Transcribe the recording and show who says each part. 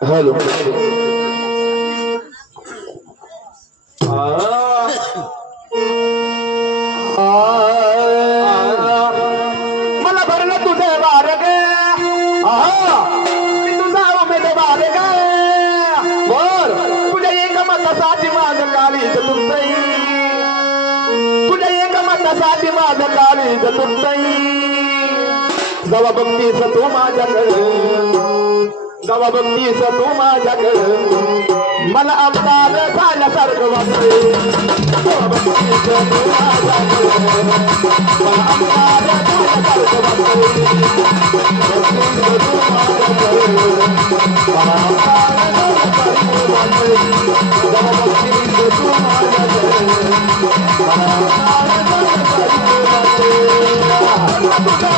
Speaker 1: Hello. मला भरलं तुझे वार गे मी तुझा उमेदवार गे बर तुझ्या एक मतासाठी माझं काळी तुटतई तुझ्या एक मतासाठी माझं काळीज तुटतई जवा बघतीस तू माझ्याकडे. जवा बघतीस तू माझ्याकडे. मला अवतार झाल्यासारखं वाटते. जवा बघतीस तू मला झाल्यासारखं वाटते. बघतीस तू मला झाल्यासारखं वाटते. जवा बघतीस तू मला झाल्यासारखं